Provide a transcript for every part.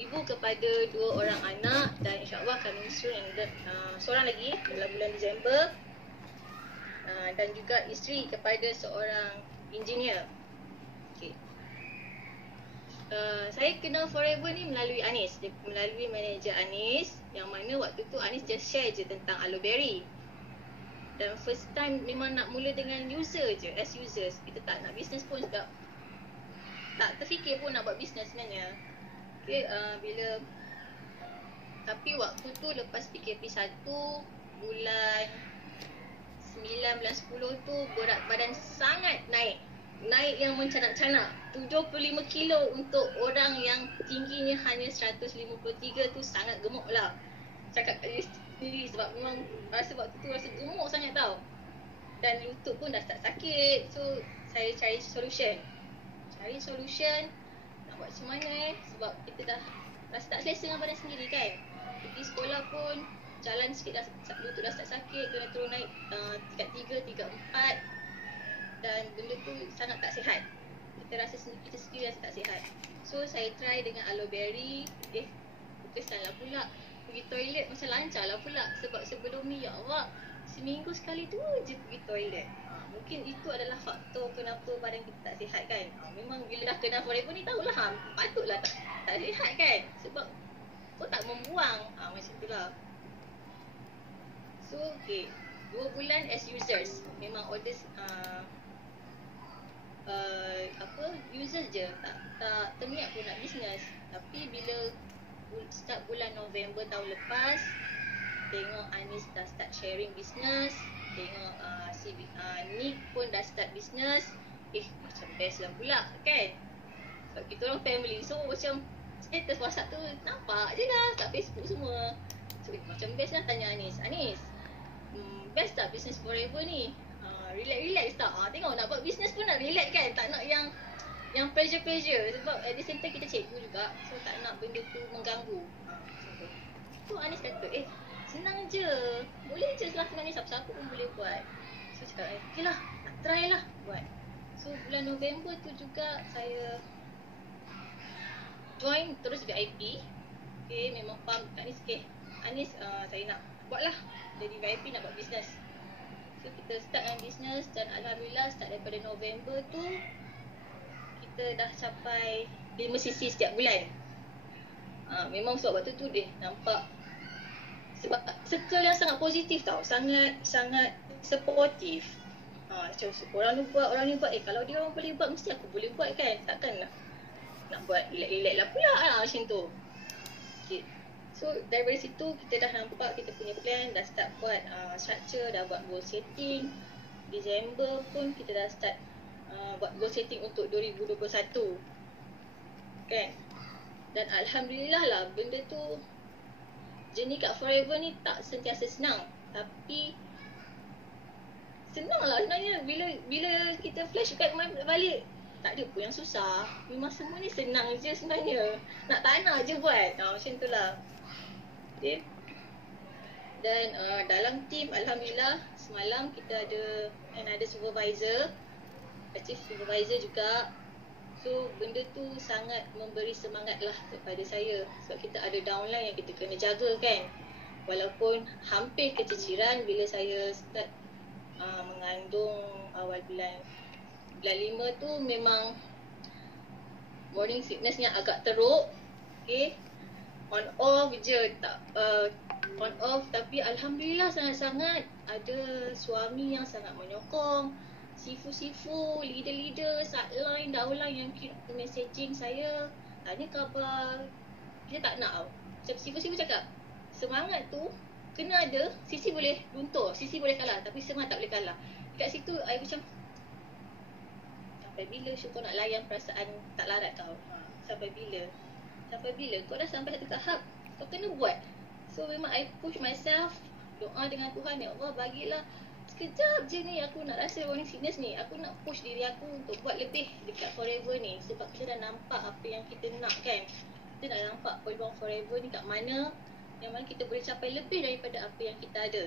ibu kepada 2 orang anak dan insyaAllah kami menyusun seorang lagi bulan Disember, dan juga isteri kepada seorang engineer. Okay. Saya kenal Forever ni melalui Anis, melalui manager Anis, yang mana waktu tu Anis just share je tentang Aloe Berry. Dan first time memang nak mula dengan user je, as users. Kita tak nak business pun sebab tak terfikir pun nak buat business sebenarnya. Okay, tapi waktu tu lepas PKP 1 bulan 9, bulan 10 tu berat badan sangat naik yang mencanak-canak. 75 kilo untuk orang yang tingginya hanya 153 tu sangat gemuk lah. Cakap kat diri sendiri sebab memang rasa waktu tu rasa gemuk sangat tau. Dan lutut pun dah start sakit. So saya cari solution nak buat macam mana sebab kita dah rasa tak selesa dengan badan sendiri kan. Pergi sekolah pun jalan sikit dah lutut dah start sakit, kena turun naik tingkat 3, tingkat 4. Dan benda tu sangat tak sihat. Kita rasa kita sendiri rasa tak sihat. So saya try dengan Aloe Berry. Kesanlah pula pergi toilet macam lancar lah pula. Sebab sebelum ni ya Allah, seminggu sekali tu je pergi toilet. Mungkin itu adalah faktor kenapa badan kita tak sihat kan. Memang bila dah kenal Forever ni tahulah patutlah tak sihat kan. Sebab kau tak membuang macam tu lah. So okay, 2 bulan as users. Memang orders users je, tak terniat pun nak business. Tapi bila start bulan November tahun lepas, tengok Anis dah start sharing business, tengok si Nick pun dah start business, macam best lah pula kan. Sebab kita orang family, so macam status WhatsApp tu nampak je lah kat Facebook semua. So macam best lah tanya Anis, best tak business Forever ni? Relax tak? Tengok nak buat business pun nak relax kan, tak nak yang pressure sebab at the same time kita cikgu juga, so tak nak benda tu mengganggu. So Anis kata senang je, boleh je lah sebenarnya, siapa-siapa pun boleh buat. So cakap okay lah, nak try lah buat. So bulan November tu juga saya join terus VIP. Memang pump kat Anis, saya nak buat lah jadi VIP, nak buat business. So kita start dengan business dan Alhamdulillah start daripada November tu kita dah capai 5cc setiap bulan. Memang sebab waktu tu dia nampak sebab circle yang sangat positif tau, sangat supportive. Macam orang ni buat, kalau dia orang boleh buat mesti aku boleh buat kan. Takkan nak buat relax-relax lah pula macam tu. Okay. So daripada situ kita dah nampak kita punya plan, dah start buat structure, dah buat goal setting. Disember pun kita dah start buat goal setting untuk 2021 kan. Dan Alhamdulillah lah benda tu, journey kat Forever ni tak sentiasa senang, tapi senang lah sebenarnya. Bila kita flashback balik, tak ada pun yang susah. Memang semua ni senang je sebenarnya, nak tak nak je buat. Macam tu lah. Okay. Dan dalam team Alhamdulillah semalam kita ada another supervisor, chief supervisor juga. So benda tu sangat memberi semangat lah kepada saya, sebab kita ada downline yang kita kena jaga kan. Walaupun hampir keciciran bila saya start mengandung awal bulan 5 tu, memang morning sickness yang agak teruk. Okay, on off je, tak on off. Tapi Alhamdulillah sangat-sangat ada suami yang sangat menyokong, sifu-sifu, leader-leader, sideline, downline yang keep messaging saya, tanya khabar. Kita tak nak tau. Macam sifu-sifu cakap, semangat tu kena ada. Sisi boleh luntur, Sisi boleh kalah, tapi semangat tak boleh kalah. Dekat situ I macam sampai bila syukur nak layan perasaan tak larat kau. Sampai bila kau dah sampai satu tahap, kau kena buat. So memang I push myself, doa dengan Tuhan, ya Allah bagilah sekejap je ni aku nak rasa morning sickness ni. Aku nak push diri aku untuk buat lebih dekat Forever ni. Sebab kita dah nampak apa yang kita nak kan. Kita dah nampak peluang Forever ni kat mana, yang mana kita boleh capai lebih daripada apa yang kita ada.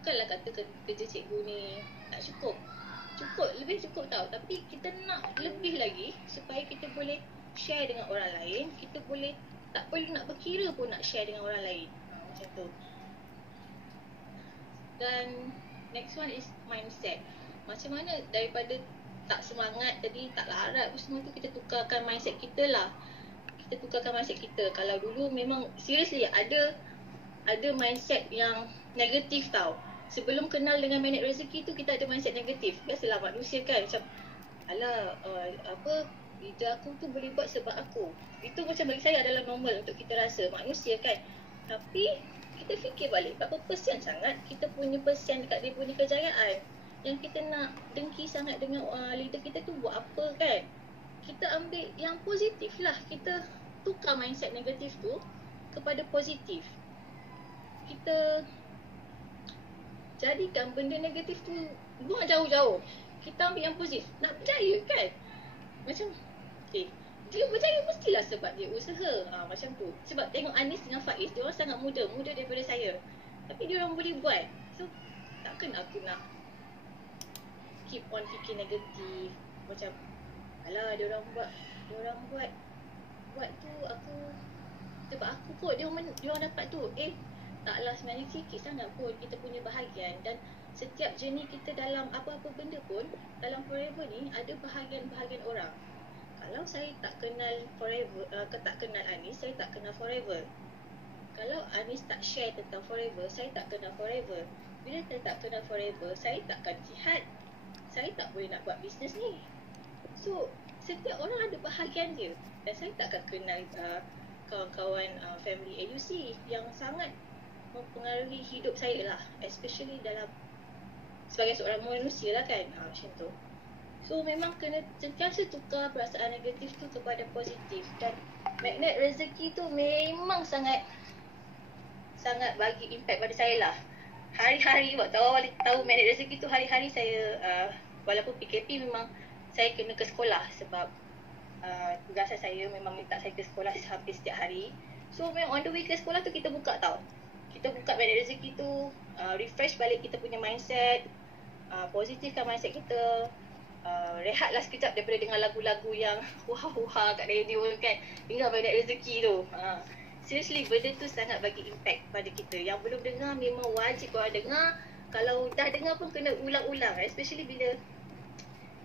Bukanlah kata kerja cikgu ni tak cukup. Lebih cukup tau. Tapi kita nak lebih lagi supaya kita boleh share dengan orang lain. Kita boleh tak perlu nak berkira pun nak share dengan orang lain. Macam tu. Dan next one is mindset. Macam mana daripada tak semangat tadi, tak larat semua tu, kita tukarkan mindset kita lah. Kita tukarkan mindset kita. Kalau dulu memang seriously ada mindset yang negatif tau. Sebelum kenal dengan magnet rezeki tu, kita ada mindset negatif. Biasalah manusia kan, macam alah, lidah aku tu boleh buat sebab aku. Itu macam bagi saya adalah normal untuk kita rasa manusia kan. Tapi kita fikir balik, berapa persen sangat kita punya persen dekat dia punya kejayaan yang kita nak dengki sangat dengan leader kita tu buat apa kan. Kita ambil yang positif lah. Kita tukar mindset negatif tu kepada positif. Kita jadikan benda negatif tu buang jauh-jauh. Kita ambil yang positif. Nak berjaya kan? Macam dia berjaya mestilah sebab dia usaha. Macam tu. Sebab tengok Anis dengan Faiz, dia orang sangat muda daripada saya. Tapi dia orang boleh buat. So takkan aku nak keep on fikir negatif. Macam alah, dia orang buat tu aku sebab aku kot dia orang dapat tu. Taklah, sebenarnya sikit sangat pun kita punya bahagian. Dan setiap journey kita dalam apa-apa benda pun, dalam forever ni ada bahagian-bahagian orang. Kalau saya tak kenal forever, tak kenal Anis, saya tak kenal forever. Kalau Anis tak share tentang forever, saya tak kenal forever. Bila saya tak kenal forever, saya takkan jihad. Saya tak boleh nak buat bisnes ni. So setiap orang ada bahagian dia. Dan saya takkan kenal kawan-kawan family AUC yang sangat mempengaruhi hidup saya lah, especially dalam sebagai seorang manusia lah kan. Macam tu. So memang kena sentiasa tukar perasaan negatif tu kepada positif. Dan magnet rezeki tu memang sangat bagi impact pada saya lah. Hari-hari waktu awal tahu magnet rezeki tu, hari-hari saya walaupun PKP memang saya kena ke sekolah sebab tugasan saya memang minta saya ke sekolah hampir setiap hari. So memang on the way ke sekolah tu kita buka tau. Kita buka magnet rezeki tu, refresh balik kita punya mindset, positifkan mindset kita. Rehatlah sekejap daripada dengar lagu-lagu yang wah-wah kat radio kan. Dengar magnet rezeki tu. Seriously, benda tu sangat bagi impact pada kita. Yang belum dengar memang wajib korang dengar. Kalau dah dengar pun kena ulang-ulang. Especially bila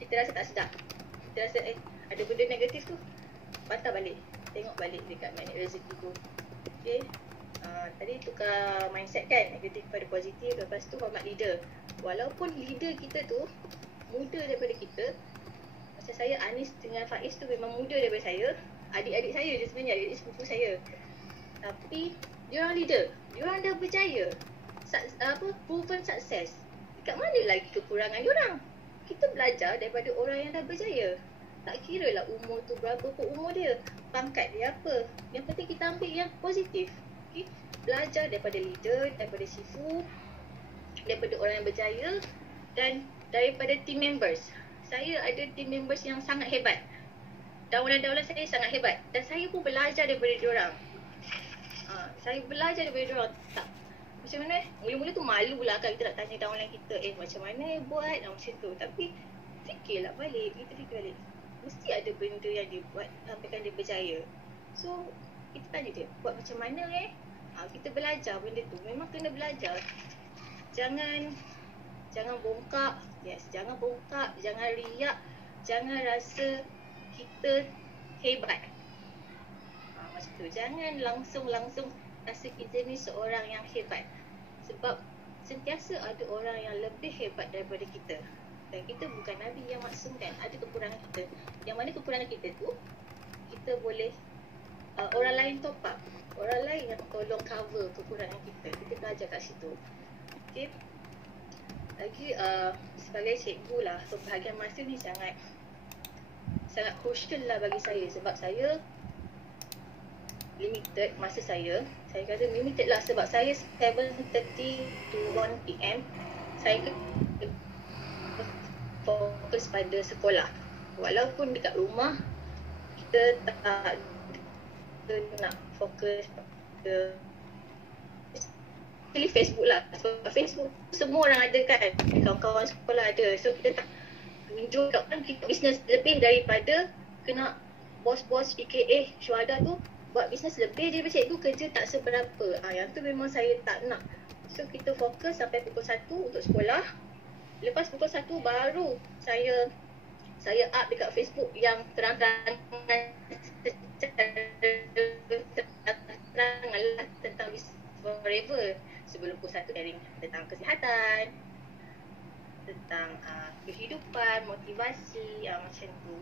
kita rasa tak sedap. Kita rasa ada benda negatif tu, patah balik. Tengok balik dekat magnet rezeki tu. Okay. Tadi tukar mindset kan, negatif pada positif. Lepas tu hormat leader. Walaupun leader kita tu muda daripada kita, macam saya Anis dengan Faiz tu memang muda daripada saya. Adik-adik saya je sebenarnya, adik-adik sepupu saya. Tapi dia orang leader, dia orang dah berjaya, proven success. Dekat mana lagi kekurangan dia orang? Kita belajar daripada orang yang dah berjaya. Tak kira lah umur tu berapa pun umur dia, pangkat dia apa. Yang penting kita ambil yang positif. Okay? Belajar daripada leader, daripada sifu, daripada orang yang berjaya, dan daripada team members. Saya ada team members yang sangat hebat. Daulan-daulan saya sangat hebat. Dan saya pun belajar daripada diorang. Saya belajar daripada diorang. Tak, macam mana mula-mula tu malu lah kan kita nak tanya daulan kita, macam mana buat macam tu. Tapi fikirlah balik, kita fikir balik, mesti ada benda yang dia buat sampaikan dia berjaya. So kita tanya dia, buat macam mana kita belajar benda tu. Memang kena belajar. Jangan bongkak. Jangan bongkak, jangan riak, jangan rasa kita hebat. Macam tu. Jangan langsung rasa kita ni seorang yang hebat. Sebab sentiasa ada orang yang lebih hebat daripada kita. Dan kita bukan Nabi yang maksum kan. Ada kekurangan kita. Yang mana kekurangan kita tu, kita boleh orang lain top up. Orang lain yang tolong cover kekurangan kita. Kita belajar kat situ. Okay. Lagi sebagai cikgu lah, so bahagian masa ni sangat crucial lah bagi saya. Sebab saya limited masa saya kata limited lah. Sebab saya 7:30 to 1 PM saya fokus pada sekolah. Walaupun dekat rumah kita tak nak fokus pada Facebook lah. Sebab Facebook semua orang ada kan, kawan-kawan sekolah ada. So kita tak tunjukkan kita bisnes lebih daripada kena bos-bos fikir syuhada tu buat bisnes lebih daripada cikgu, kerja tak seberapa. Yang tu memang saya tak nak. So kita fokus sampai pukul 1 untuk sekolah. Lepas pukul 1 baru saya up dekat Facebook yang terang-terangan tentang Business Forever. Sebelum pukul 1 sharing tentang kesihatan, tentang kehidupan, motivasi, macam tu.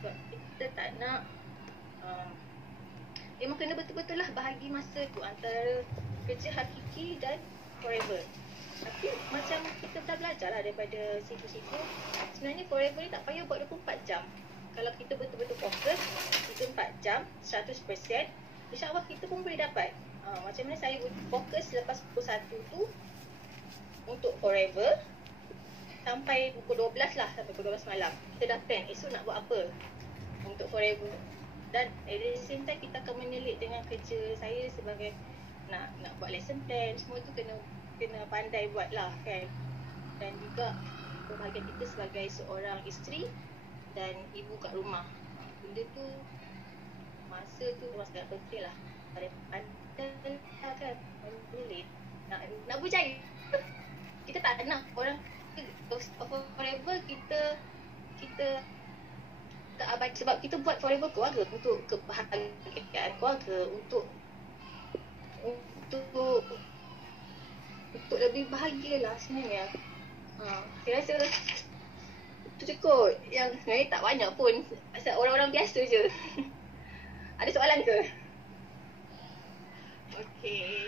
Sebab kita tak nak memang kena betul-betul lah bahagi masa tu antara kerja hakiki dan forever. Tapi macam kita dah belajar lah daripada situ-situ, sebenarnya forever ni tak payah buat 24 jam. Kalau kita betul-betul fokus 24 jam, 100%, insyaAllah kita pun boleh dapat. Macam mana saya fokus lepas pukul 1 tu untuk forever sampai pukul 12 lah, sampai pukul 12 malam. Kita dah plan esok nak buat apa untuk forever. Dan at the same time kita akan menelit dengan kerja saya sebagai nak buat lesson plan, semua tu kena pandai buat lah kan. Dan juga kebahagiaan kita sebagai seorang isteri dan ibu kat rumah. Benda tu, masa tu memang sangat penting lah. Pandai kan, menelit, nak berjaya. Kita tak nak orang forever kita tak abadi, sebab kita buat forever keluarga, untuk kebahagiaan keluarga, untuk lebih bahagia lah sebenarnya. Saya rasa itu cukup, yang sebenarnya tak banyak pun, pasal orang-orang biasa je. Ada soalan ke? Okay.